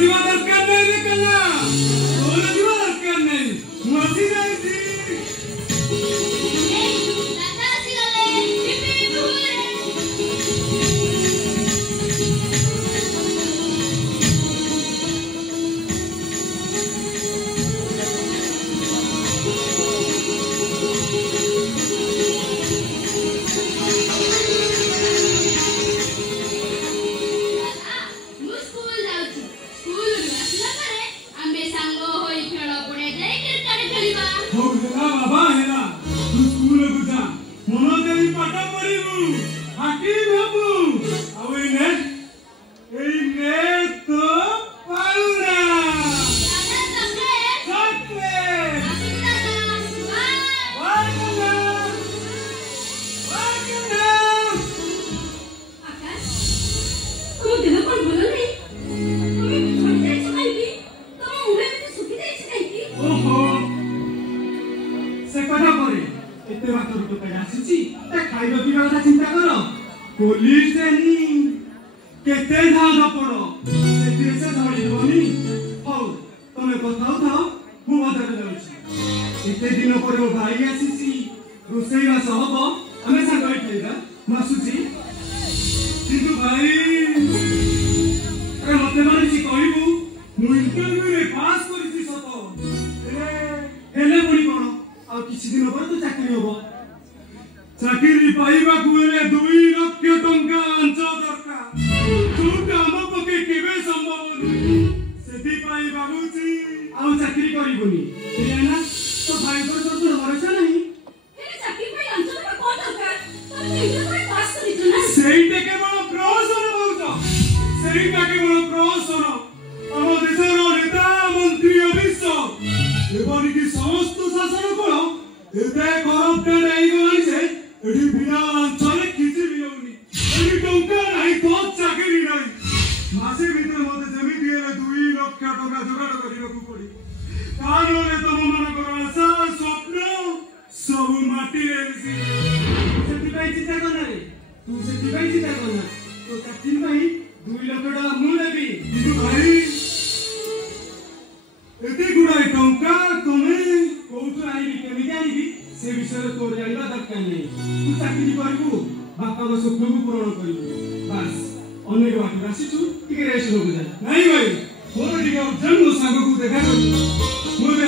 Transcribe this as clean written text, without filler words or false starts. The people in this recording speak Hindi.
ଯିବା ଦରକାର ନାହିଁ ରେ କଲା ତୋର ଯିବା ଦରକାର ନାହିଁ ମୁଁ ଆସି ଯାଇଛି ଦାଦା ଆସିଗଲେ ଯିବି ଭୁରେ पुलिस केते धान पड़ो से धड़ी बनी हौ तमे कथा था मु बाजार जाउछि एते दिन पर मो भाई आसीसी रोसई वास हबो हमें संग खाइबा मासुची किंतु भाई अरे मते माने छि कहबू मु इंटरव्यू रे पास करिछि सत हेले बुनी कोन आ किछि दिन पर तो चाकरी होबो चाकरी पाइबा कुएले 2 लाख टंका अंच दरकार जोटा हम पके केबे संभव नहीं सेति पाई बाबूजी आउ चाकरी करिबुनी ना तो भाई तो भरोसा नहीं हे चाकरी पाई अंच दरकार कोन दरकार तो इंटरव्यू पास करिछ ना सेइटे केवल प्रहसन बहुत सेइटा केवल प्रहसन हम देशर नेता मंत्री अभिषेक एबनी कि समस्त शासन कोन एते करप्टेड आइ गलानी से एडी बिना अंचले किछि भी होनी एडी टंका नाही तो चाकरी नाही मासे भीतर मते जमी दिएले 2 लाख टंका जुगाड़ करिବାକୁ पड़ी कानोले तो मन कर आशा स्वप्न सब माटी रे मिसी सेति भाई चिंता करना रे तू सेति भाई चिंता करना तो चाकरी भाई 2 लाख टका मु लेबी किंतु भाई एते गुडा टंका तमे कोउठ आइबी केमि जानिबी से विषय तो जानिबा दरकार नहीं तू चाकरी करबू बापा को स्वप्न को पूर्ण करबू बस अनेक बात आसीछु टिके रेस्ट हो जाय नहीं भाई मोर टिके जन्म संग को देखा मु बे